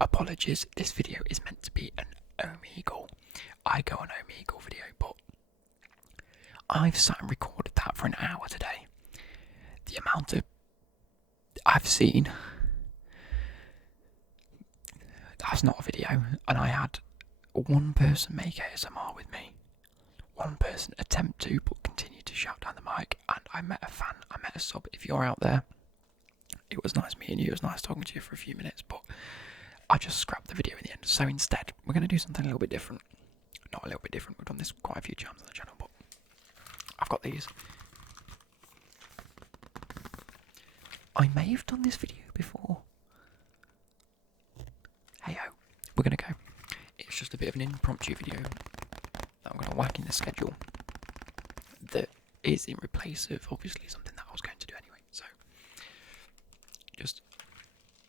Apologies, this video is meant to be an Omegle. I go on Omegle video, but I've sat and recorded that for an hour today. The amount of I've seen, that's not a video, and I had one person make ASMR with me, one person attempt to, but continue to shout down the mic, and I met a fan, I met a sub. If you're out there, it was nice meeting you, it was nice talking to you for a few minutes, but I just scrapped the video in the end. So instead, we're going to do something a little bit different. Not a little bit different, we've done this quite a few times on the channel, but I've got these. I may have done this video before. Hey ho, we're going to go. It's just a bit of an impromptu video that I'm going to whack in the schedule that is in replace of obviously something that I was going to do anyway. So just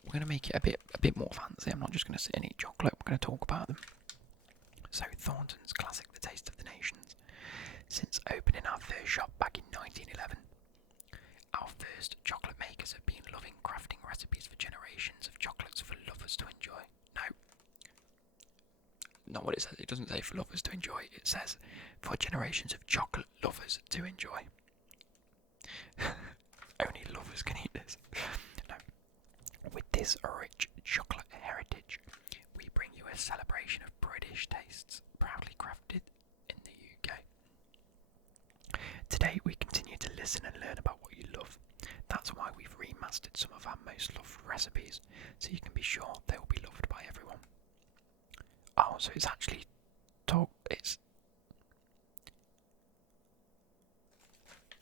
we're going to make it a bit more fancy. I'm not just going to sit and eat chocolate, we're going to talk about them. So Thornton's classic The Taste of the Nations. Since opening our first shop back in 1911, our first chocolate makers have been loving crafting recipes for generations of chocolates for lovers to enjoy. No, not what it says. It doesn't say for lovers to enjoy. It says for generations of chocolate lovers to enjoy. Only lovers can eat this. No. With this rich chocolate heritage, we bring you a celebration of British tastes, proudly crafted in the UK. Today we continue to listen and learn about what you love. That's why we've remastered some of our most loved recipes, so you can be sure they will be loved by everyone. Oh, so it's actually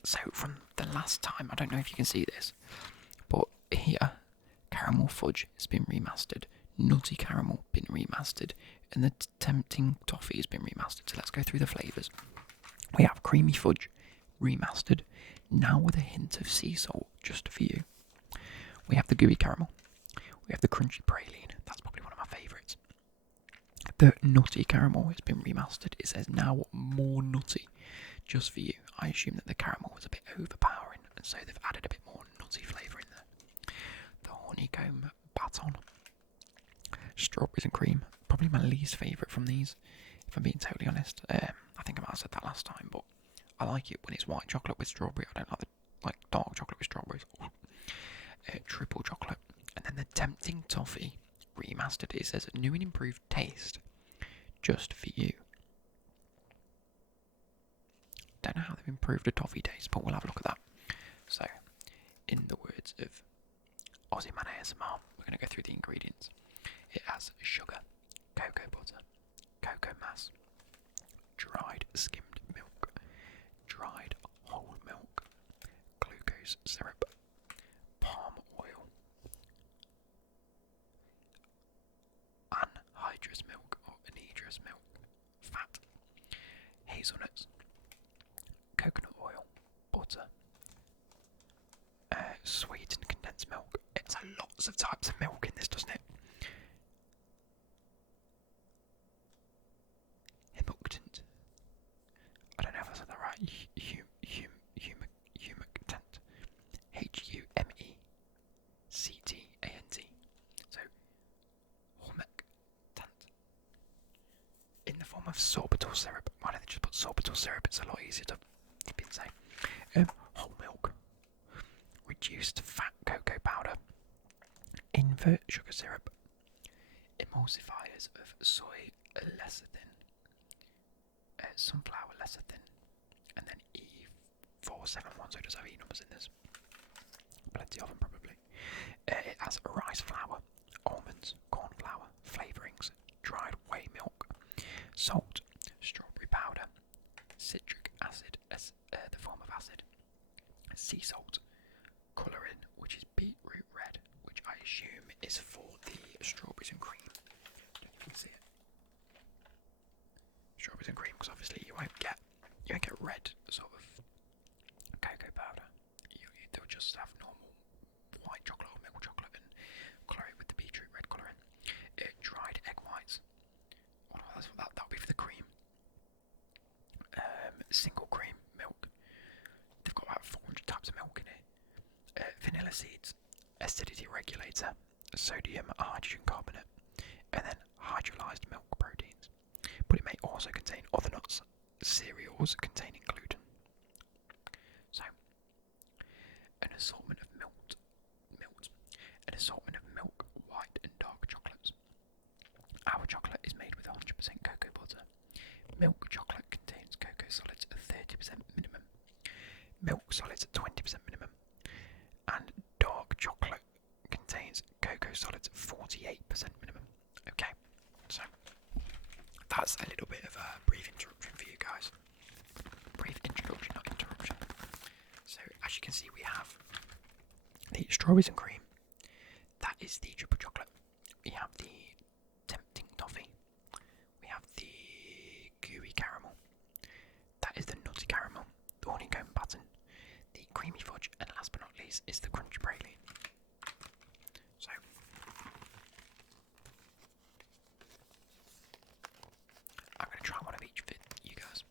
So from the last time, I don't know if you can see this, but here, Caramel Fudge has been remastered, Nutty Caramel been remastered, and the Tempting Toffee has been remastered. So let's go through the flavours. We have Creamy Fudge, remastered, now with a hint of sea salt, just for you. We have the Gooey Caramel. We have the Crunchy Praline, that's probably one of my favourites. The Nutty Caramel has been remastered. It says now more nutty, just for you. I assume that the caramel was a bit overpowering, and so they've added a bit more nutty flavour in there. The Honeycomb Baton. Strawberries and cream, probably my least favourite from these, if I'm being totally honest. I think I might have said that last time, but I like it when it's white chocolate with strawberry. I don't like dark chocolate with strawberries. Triple chocolate. And then the Tempting Toffee, remastered. It says new and improved taste, just for you. Don't know how they've improved the toffee taste, but we'll have a look at that. So, in the words of Aussie Man ASMR, we're going to go through the ingredients. It has sugar, cocoa butter, cocoa mass, dried skimmed milk, dried whole milk, glucose syrup, palm oil, anhydrous milk or anhydrous milk, fat, hazelnuts, coconut oil, butter, sweetened condensed milk. It's lots of types of milk in this, doesn't it? Humectant. I don't know if I said that right. Humectant. Humectant. So, humectant. In the form of sorbitol syrup. Why don't they just put sorbitol syrup? It's a lot easier to say. Whole milk, reduced fat cocoa powder, invert sugar syrup, emulsifiers of soy lecithin, sunflower lecithin, and then E471. So it does have E numbers in this. Plenty of them probably. It has rice flour, almonds, corn flour, flavourings, dried whey milk, salt, strawberry powder, citric acid as the form of acid, sea salt, colouring, which is beetroot red, which I assume is for the strawberries and cream. I don't know if you can see it. Strawberries and cream, because obviously you won't get red sort of cocoa powder. They'll just have normal white chocolate or milk chocolate and colour it with the beetroot red colouring. Dried egg whites. That'll be for the cream. Single cream milk. They've got about 400 types of milk in it. Vanilla seeds, acidity regulator, sodium hydrogen carbonate, and then hydrolyzed milk proteins. But it may also contain other nuts, cereals containing gluten. So, an assortment of milk, white and dark chocolates. Our chocolate is made with 100% cocoa butter. Milk chocolate contains cocoa solids at 30% minimum, milk solids at 20% minimum, and dark chocolate contains cocoa solids at 48% minimum. Okay, so that's a little bit of a brief interruption for you guys. Brief introduction, not interruption. So as you can see, we have the strawberries and cream. That is the triple chocolate. We have the tempting toffee. We have the gooey caramel. That is the nutty caramel. The honeycomb pattern. The creamy fudge, and last but not least is the crunchy praline. So I'm going to try one of each for you guys.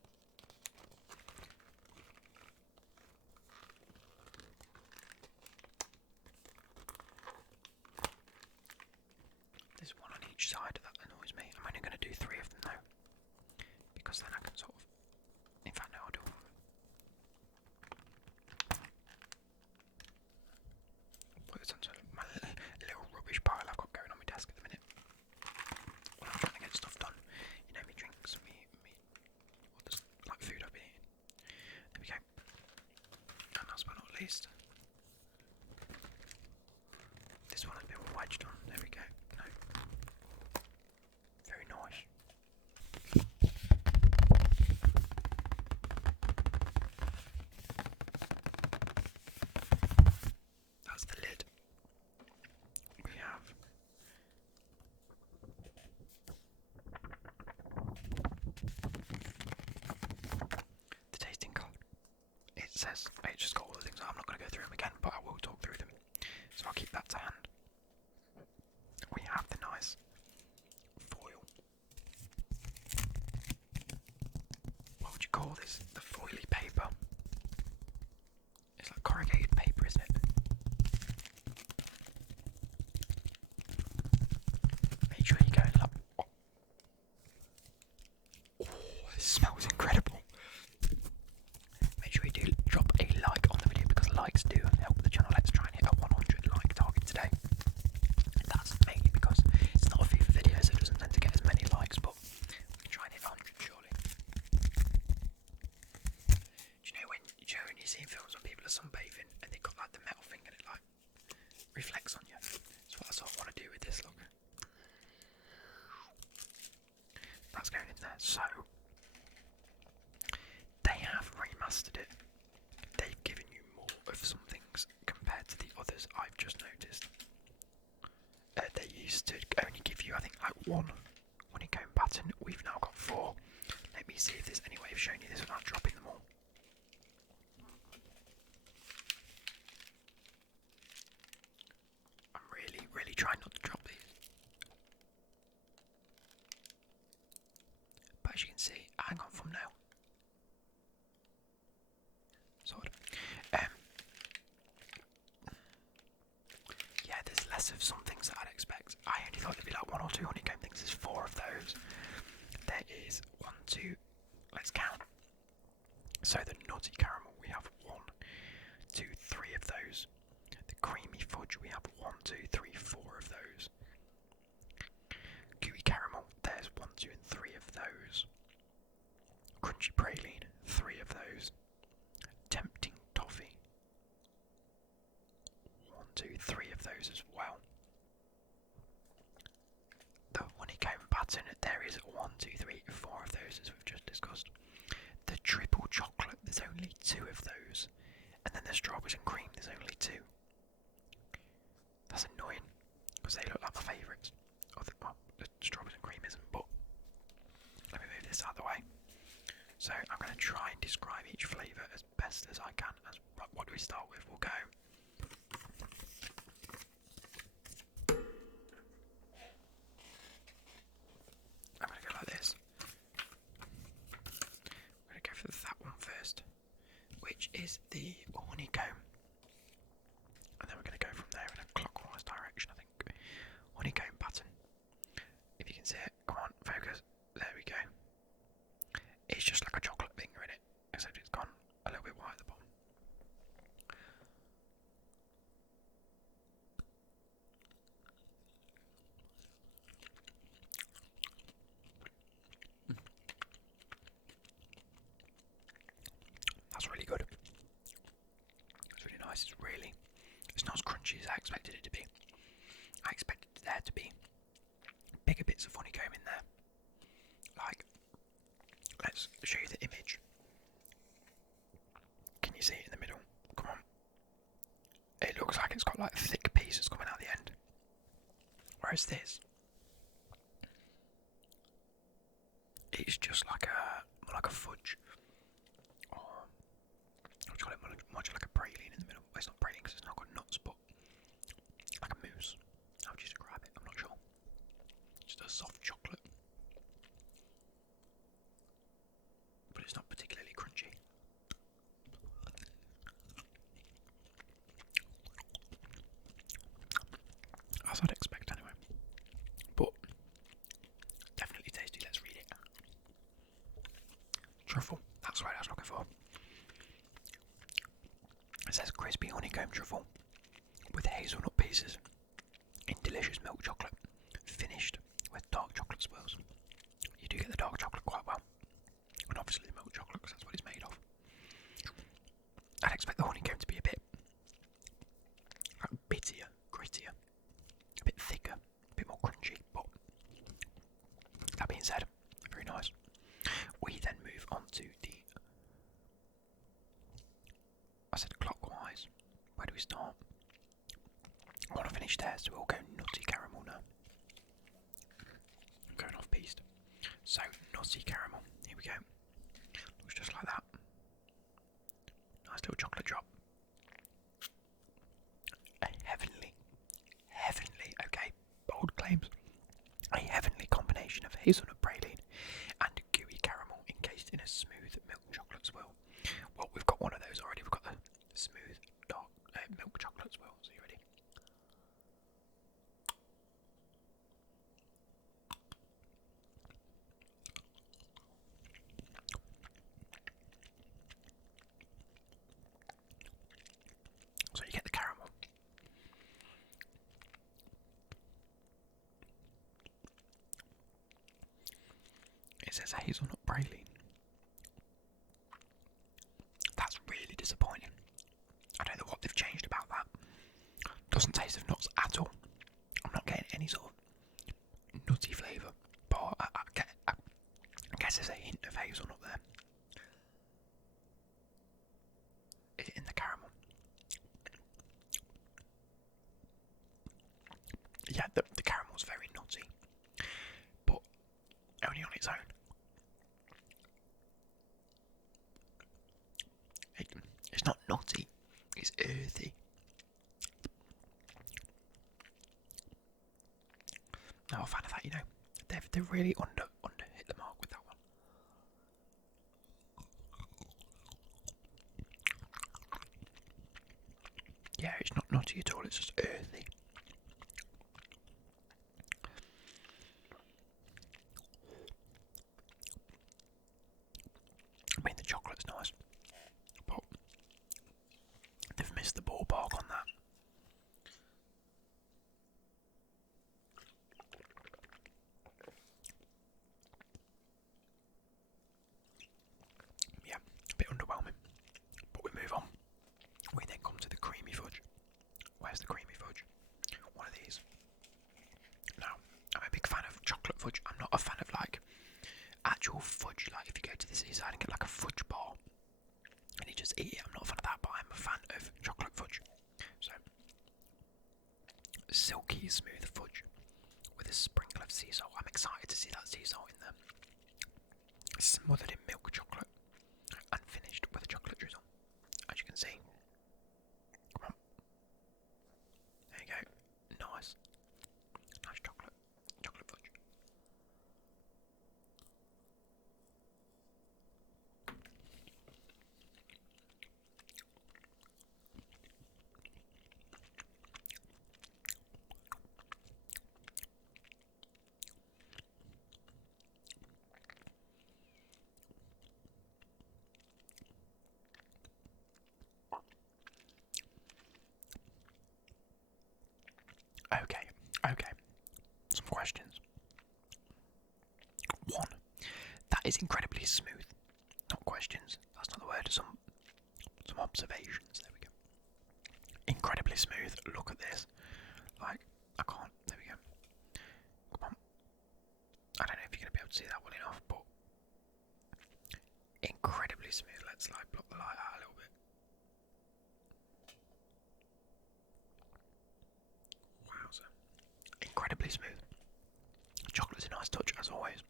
There's one on each side, that annoys me. I'm only going to do 3 of them though, because then I can sort of, in fact no, I'll do all of them. Put this onto my little rubbish pile I've got going on my desk at the minute. When I'm trying to get stuff done, you know, me drinks, me what there's like food I've been eating. There we go. And last but not least, this one has been wedged on. There we go. No. Very nice. That's the lid. We have the tasting card. It says, it's just got all the things. I'm not going to go through them again, but I will talk through them. So I'll keep that to hand. We have the nice foil. What would you call this? The foily paper. It's like corrugated paper, isn't it? Make sure you go and look. Oh, this smells incredible. Make sure you do drop a like on the video, because likes do help the channel. Let's try and hit a 100 like target today. That's mainly because it's not a FIFA video, so it doesn't tend to get as many likes, but we can try and hit 100 surely. Do you know when you see in films when people are sunbathing and they've got like the metal thing and it like reflects on you? That's what I sort of want to do with this. Look, that's going in there. So they have remastered it. They've given you more of some things compared to the others I've just noticed. They used to only give you, I think, like 1 honeycomb pattern. We've now got 4. Let me see if there's any way of showing you this without dropping them all. I'm really trying not to drop these. But as you can see, hang on from now. Sort of. Yeah, there's less of some things that I'd expect. I only thought there'd be like 1 or 2 honeycomb things. There's 4 of those. There is 1, 2. Let's count. So the nutty caramel, we have 1, 2, 3 of those. The creamy fudge, we have 1, 2, 3, 4 of those. Gooey caramel, there's 1, 2, and 3 of those. Crunchy praline, 3 of those. Tempting toffee, 1, 2, 3 of those as well. The honeycomb pattern, there is 1, 2, 3, 4 of those, as we've just discussed. The triple chocolate, there's only 2 of those. And then the strawberries and cream, there's only 2. That's annoying, because they look like my favourites. Well, the strawberries and cream isn't, but let me move this out of the way. So I'm going to try and describe each flavour as best as I can. What do we start with? We'll go. I'm going to go like this. I'm going to go for that one first, which is the honeycomb. And then we're going to go from there in a clockwise direction, I think. Honeycomb pattern. Come on, focus. There we go. It's just like a chocolate finger in it, except it's gone a little bit white at the bottom. That's really good. It's really nice. It's not as crunchy as I expected it to be. I expected there to be bigger bits of honeycomb in there. Like, let's show you the image. Can you see it in the middle? Come on. It looks like it's got like thick pieces coming out the end. Whereas this, it's just like a fudge. Or, what do you call it? Much like a praline in the middle. Well, it's not praline because it's not got nuts, but like a mousse. How would you describe it? I'm not sure. Just a soft chocolate. But it's not particularly crunchy. As I'd expect anyway. But definitely tasty, let's read it. Truffle, that's what I was looking for. It says crispy honeycomb truffle with hazelnut pieces in delicious milk chocolate, finished with dark chocolate swirls. You do get the dark chocolate quite well, and obviously the milk chocolate because that's what it's made of. I'd expect the honeycomb to be a bit bittier, grittier, a bit thicker, a bit more crunchy, but that being said, very nice. We then move on to I said clockwise. Where do we start? I want to finish there, so we'll go Nutty Caramel now. I'm going off piste. So, Nutty Caramel. Here we go. Looks just like that. Nice little chocolate drop. A heavenly, okay, bold claims. A heavenly combination of hazelnut praline and gooey caramel encased in a smooth milk chocolate swirl. Well, we've got one of those already. We've got the smooth dark milk chocolate swirl. So you ready? So you get the caramel. It says hazelnut praline. That's really disappointing. I don't know what they've changed about that. Doesn't taste of nuts at all. I'm not getting any sort of nutty flavour, but I guess there's a hint of hazelnut there. Is it in the caramel? Yeah, the caramel's very nutty, but only on its own. It's not nutty, it's earthy. Not a fan of that, you know. They've really under hit the mark with that one. Yeah, it's not nutty at all, it's just earthy. I mean, the chocolate's nice, but they've missed the ballpark on that. Yeah, a bit underwhelming, but we move on. We then come to the creamy fudge. Where's the creamy fudge? One of these. Now, I'm a big fan of chocolate fudge. I'm not a fan of like actual fudge. Like if you go to the seaside and get like a fudge bar and you just eat it, I'm not a fan of that, but I'm a fan of chocolate fudge. So, silky smooth fudge with a sprinkle of sea salt. I'm excited to see that sea salt in there. Smothered in milk chocolate and finished with a chocolate drizzle. As you can see. Come on. There you go. Nice. Nice chocolate. Chocolate fudge. That is incredibly smooth. Not questions. That's not the word. Some observations. There we go. Incredibly smooth. Look at this. Like, I can't. There we go. Come on. I don't know if you're going to be able to see that well enough, but incredibly smooth. Let's like block the light out a little bit. Wowza. Incredibly smooth. Chocolate's a nice touch as always.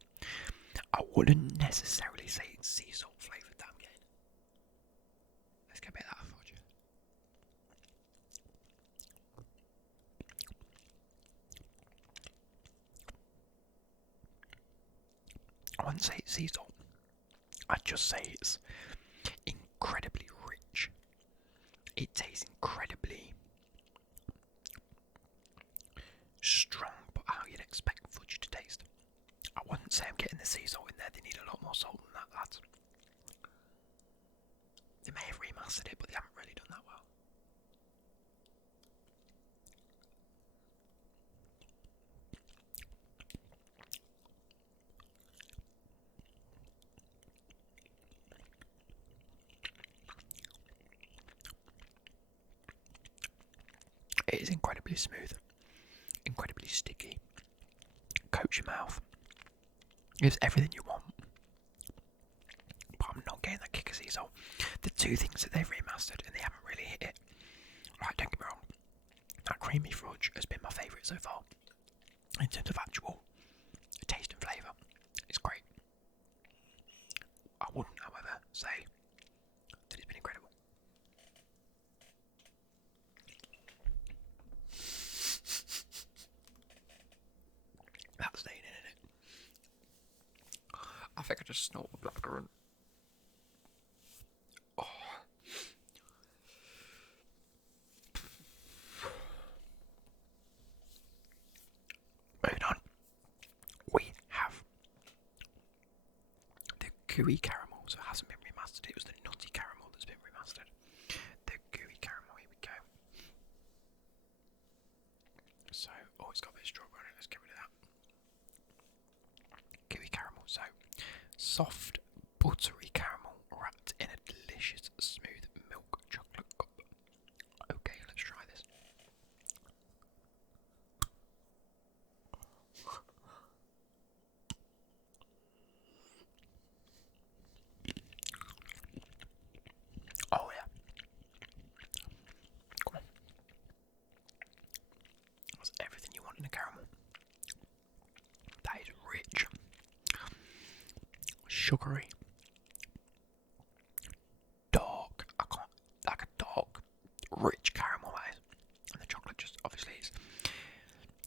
I wouldn't necessarily say it's sea salt flavoured that I'm getting. Let's get a bit of that fudge. I wouldn't say it's sea salt. I'd just say it's incredibly rich. It tastes incredibly strong, but how you'd expect fudge to taste. I wouldn't say I'm getting the sea salt in there. They need a lot more salt than that, lads. They may have remastered it, but they haven't really done that well. It is incredibly smooth, incredibly sticky, coats your mouth. It's everything you want, but I'm not getting that kick of sea salt. The two things that they've remastered and they haven't really hit it. Right, don't get me wrong, that creamy fudge has been my favourite so far. In terms of actual taste and flavour, it's great. I wouldn't, however, say that it's been incredible. That's staying in it. I think I just snort the blackcurrant. Oh. Moving on. We have the Gooey Caramel. So it hasn't been remastered. It was the Nutty Caramel that's been remastered. The Gooey Caramel. Here we go. So, oh, it's got a bit of strawberry on it. Let's get rid of that. Gooey Caramel. So, soft, buttery caramel wrapped in a delicious, smooth milk chocolate cup. Okay, let's try this. Oh yeah. Come on. That's everything you want in a caramel. That is rich. Sugary. Dark. Like a dark, rich caramel that is. And the chocolate just obviously is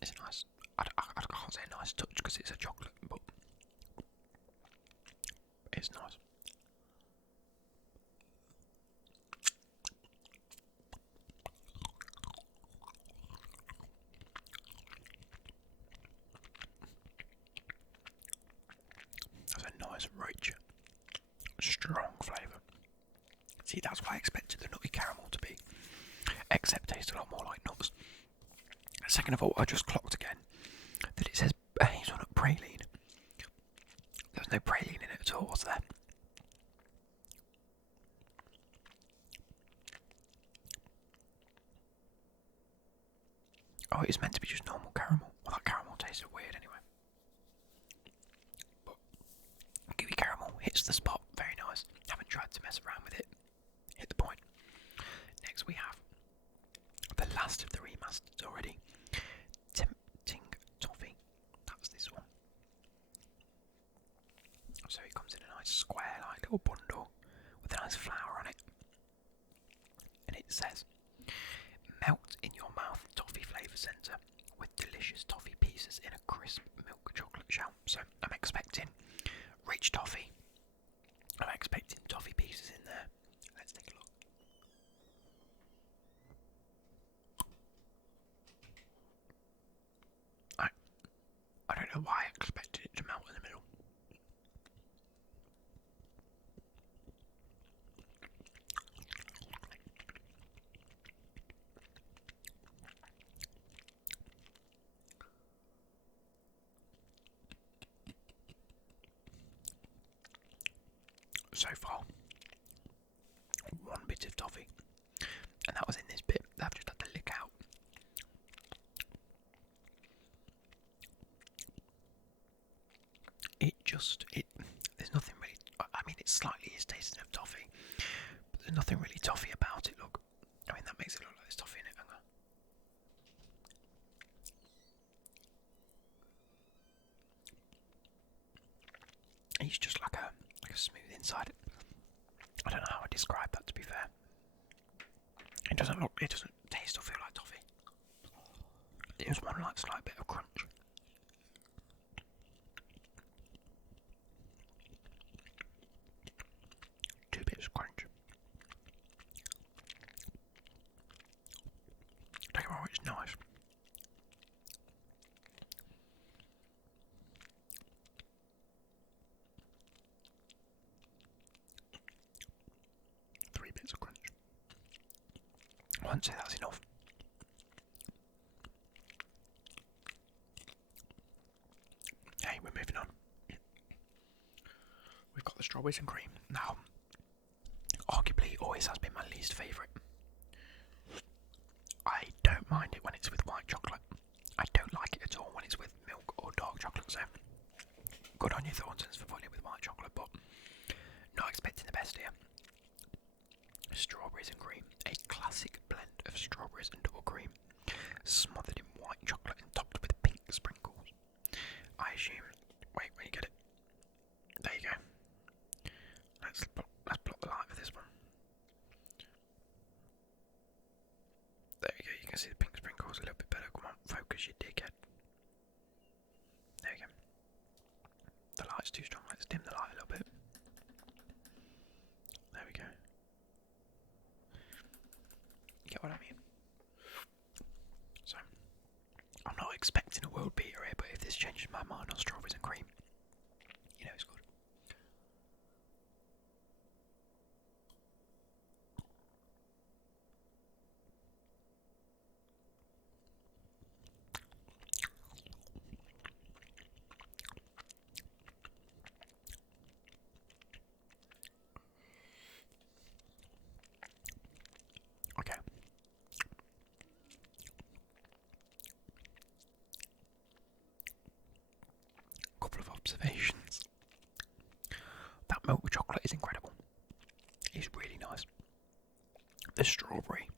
a nice, I can't say a nice touch because it's a chocolate, but it's nice. That's a nice, rich, strong flavour. See, that's what I expected the Nutty Caramel to be, except tastes a lot more like nuts. Second of all, I just clocked again that it says Hazelnut Praline. There's no praline in it at all, was there? Oh, it's meant to be just normal caramel. Well, that caramel tasted weird anyway. But Gooey Caramel hits the spot. Very nice. Haven't tried to mess around with it. Hit the point. Next we have the last of the remasters already. Tempting Toffee. That's this one. So it comes in a nice square, like little bundle with a nice flower on it. And it says, melt in your mouth toffee flavour centre with delicious toffee pieces in a crisp milk chocolate shell. So I'm expecting rich toffee. I'm expecting toffee pieces in there. Let's take a look. I don't know why I expected it to melt in the middle. so far. One bit of toffee, and that was in this bit that I've just had to lick out. There's nothing really, I mean it slightly is tasting of toffee, but there's nothing really toffee about it, look. I mean that makes it look like there's toffee in it, hang on. It's just like a smooth inside. I don't know how I describe that, to be fair. It doesn't taste or feel like toffee. It was one like slight bit of crunch. Two bits of crunch. Tell you what, it's nice. Three bits of crunch. I won't say that's enough. Hey, we're moving on. We've got the strawberries and cream. Now, arguably always has been my least favourite. I don't mind it when it's with white chocolate. I don't like it at all when it's with milk or dark chocolate, so good on you Thorntons for putting it with white chocolate, but not expecting the best here. Strawberries and cream. A classic blend of strawberries and double cream, smothered in white chocolate and topped with pink sprinkles. I assume... Wait, when you get it. There you go. Let's block the light for this one. There you go, you can see the pink sprinkles a little bit better. Come on, focus, you dickhead. There you go. The light's too strong, let's dim the light a little bit. There we go. You get what I mean? So, I'm not expecting a world beater here, but if this changes my mind on strawberries and cream, you know it's good. Okay. Couple of observations. That milk with chocolate is incredible. It's really nice. The strawberry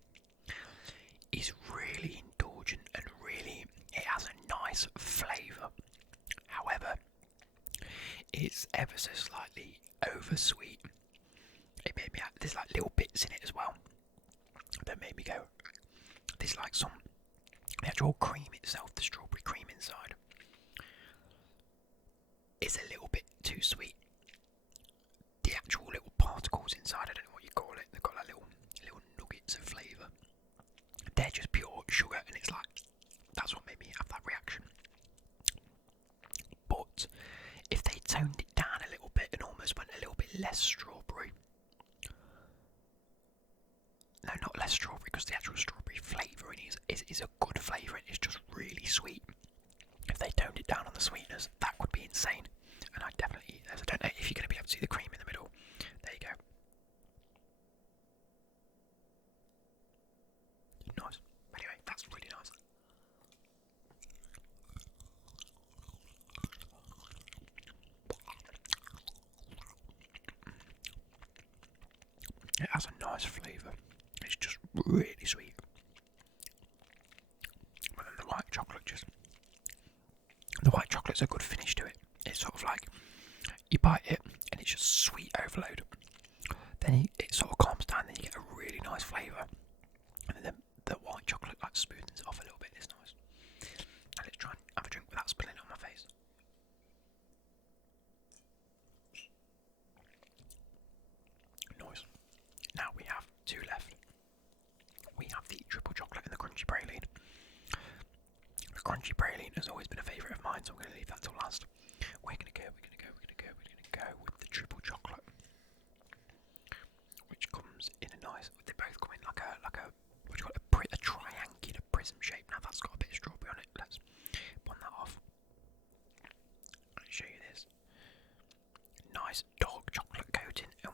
is really indulgent and it has a nice flavour. However, it's ever so slightly over sweet. It made me, there's like little bits in it as well that made me go, there's like the actual cream itself, the strawberry cream inside, is a little bit too sweet. The actual little particles inside, I don't know what you call it, they've got like little nuggets of flavour. They're just pure sugar, and it's like, that's what made me have that reaction. But if they toned it down a little bit and almost went a little bit less strawberry, no, not less strawberry, because the actual strawberry flavour is a good flavour, and it's just really sweet. If they toned it down on the sweetness, that would be insane. And I definitely, I don't know if you're going to be able to see the cream in the middle. There you go. Nice. Anyway, that's really nice. It has a nice flavour. It's just really sweet. But then the white chocolate's a good finish to it. It's sort of like, you bite it and it's just sweet overload. Then it sort of calms down, then you get a really nice flavour. And then the white chocolate like smoothens it off a little bit, it's nice. And let's try and have a drink without spilling it on my face. Nice. Now we have two left. We have the triple chocolate and the crunchy praline. The crunchy praline has always been a favourite of mine, so I'm going to leave that till last. We're going to go with the triple chocolate, which comes in a nice. They both come in like a what do you call it? A triangular prism shape. Now that's got a bit of strawberry on it. Let's put that off. Let me show you this. Nice dark chocolate coating, and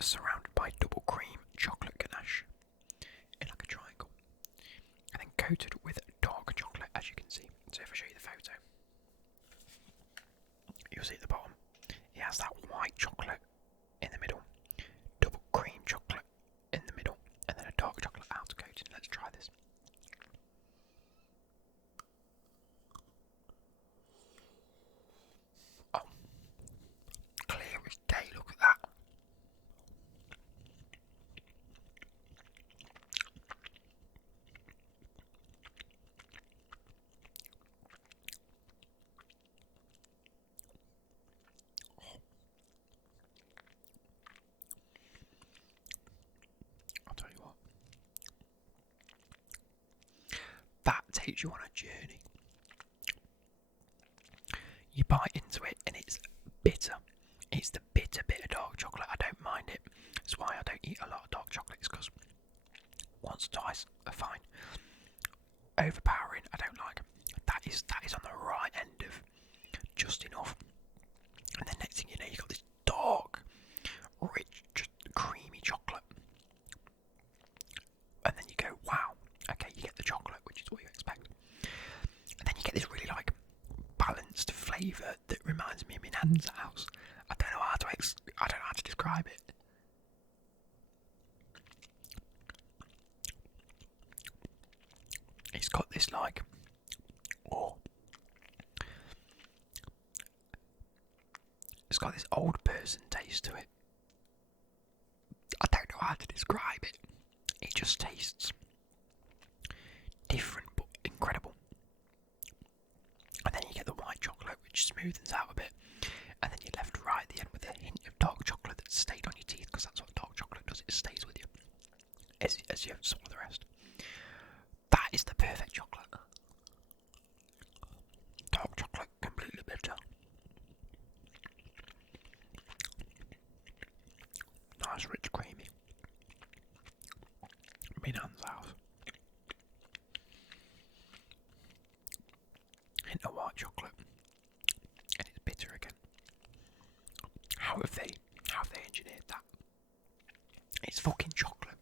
surrounded by double cream chocolate ganache in like a triangle, and then coated with dark chocolate, as you can see. So if I show you the photo, you'll see at the bottom, it has that white chocolate in the middle, double cream chocolate in the middle, and then a dark chocolate outer coating. Let's try this. Oh, clear as day, look at that. I'll tell you what, that takes you on a journey. You bite into it and it's bitter. It's the bitter bit of dark chocolate. I don't mind it. That's why I don't eat a lot of dark chocolates, because once or twice are fine. Overpowering, I don't like. That is on the right end of just enough. And then next thing you know, you got this dark, rich, just creamy chocolate. And then you go, wow, okay, you get the chocolate, which is what you expect. And then you get this really like balanced flavour that reminds me of my nan's house. I don't know how to describe it. It's got this like, it's got this old person taste to it. I don't know how to describe it. It just tastes different but incredible. And then you get the white chocolate, which smoothens out a bit. And then you're left right at the end with a hint of dark chocolate that's stayed on your teeth, because that's what dark chocolate does, it stays with you as you swallow the rest. That is the perfect chocolate. Dark chocolate, completely bitter. Nice, rich, creamy. My nan's house. Hint of white chocolate. And it's bitter again. How have they engineered that? It's fucking chocolate.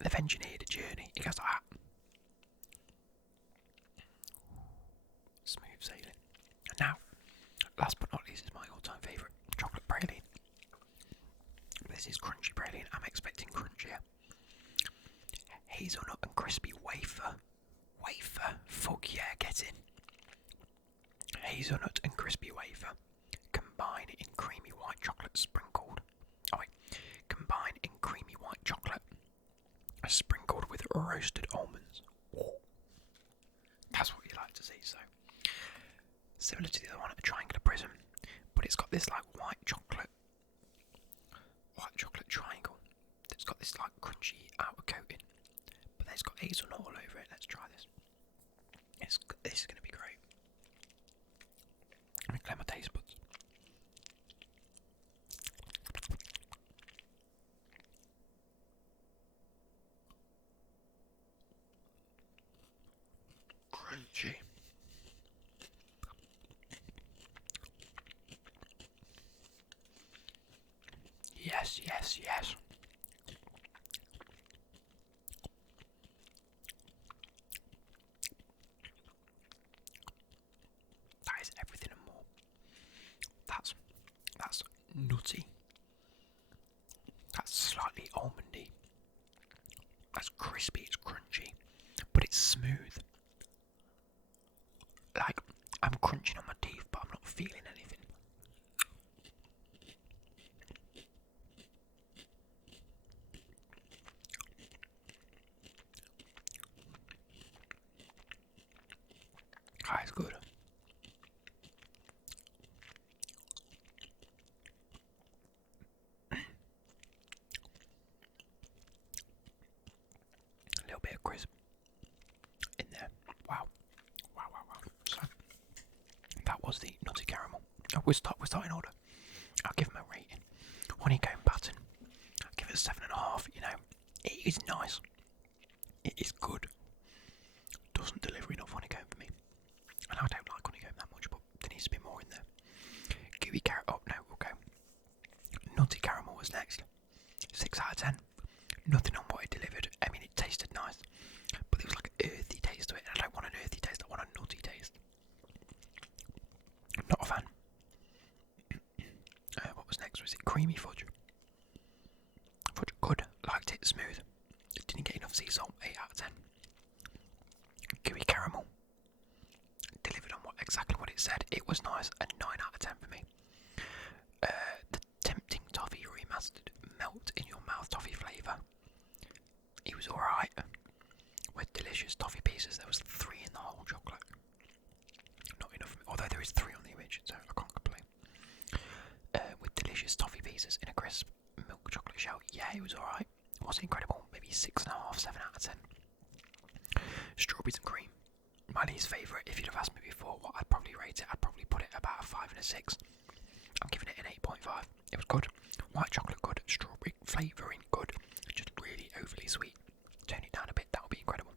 They've engineered a journey. It goes like that. Smooth sailing. And now, last but not least, is my all-time favourite, chocolate praline. This is crunchy praline. I'm expecting crunchier. Hazelnut and crispy wafer. Wafer? Fuck yeah, get in. Hazelnut and crispy wafer. Combine in creamy white chocolate sprinkled. Combine in creamy white chocolate sprinkled with roasted almonds. Whoa. That's what you like to see. So similar to the other one, a triangular prism, but it's got this like white chocolate triangle. It's got this like crunchy outer coating, but then it's got hazelnut all over it. Let's try this. This is going to be great. Let me clear my taste buds. Crunchy. Yes, yes, yes. That is everything and more. That's nutty. That's slightly almondy. That's crispy, it's crunchy, but it's smooth. Like, I'm crunching on my teeth, but I'm not feeling anything. That is good. A little bit of crisp in there. Wow. Wow, wow, wow. So, that was the Nutty Caramel. Oh, we're starting order. I'll give them a rating. Honeycomb pattern. I'll give it a 7.5. You know, it is nice. It is good. Doesn't deliver enough honeycomb for me. And I don't like honeycomb that much, but there needs to be more in there. Gooey Caramel. Oh, no, we'll go Nutty Caramel. out of 10. Nothing on what it delivered. I mean, it tasted nice, but there was like an earthy taste to it. And I don't want an earthy taste, I want a nutty taste. Not a fan. What was next? Was it creamy fudge? Fudge, good. Liked it, smooth. It didn't get enough sea salt. 8 out of 10. Gooey caramel. Delivered on exactly what it said. It was nice. A 9 out of 10 for me. The tempting toffee remastered. Melt in your mouth toffee flavour. It was alright. With delicious toffee pieces. There was 3 in the whole chocolate. Not enough, although there is 3 on the image, so I can't complain. With delicious toffee pieces in a crisp milk chocolate shell. Yeah, it was alright. It wasn't incredible. Maybe 6.5, 7 out of 10. Strawberries and cream. My least favourite. If you'd have asked me before what I'd probably rate it, I'd probably put it about a 5 and a 6. I'm giving it an 8.5. It was good. White chocolate good. Strawberry flavouring good. Just really overly sweet. Turn it down a bit. That would be incredible.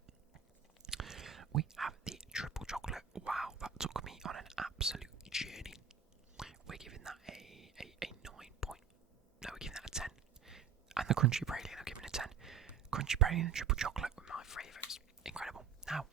We have the triple chocolate. Wow, that took me on an absolute journey. We're giving that a 9 point. No, we're giving that a 10. And the crunchy praline, I'm giving it a 10. Crunchy praline and triple chocolate were my favourites. Incredible. Now,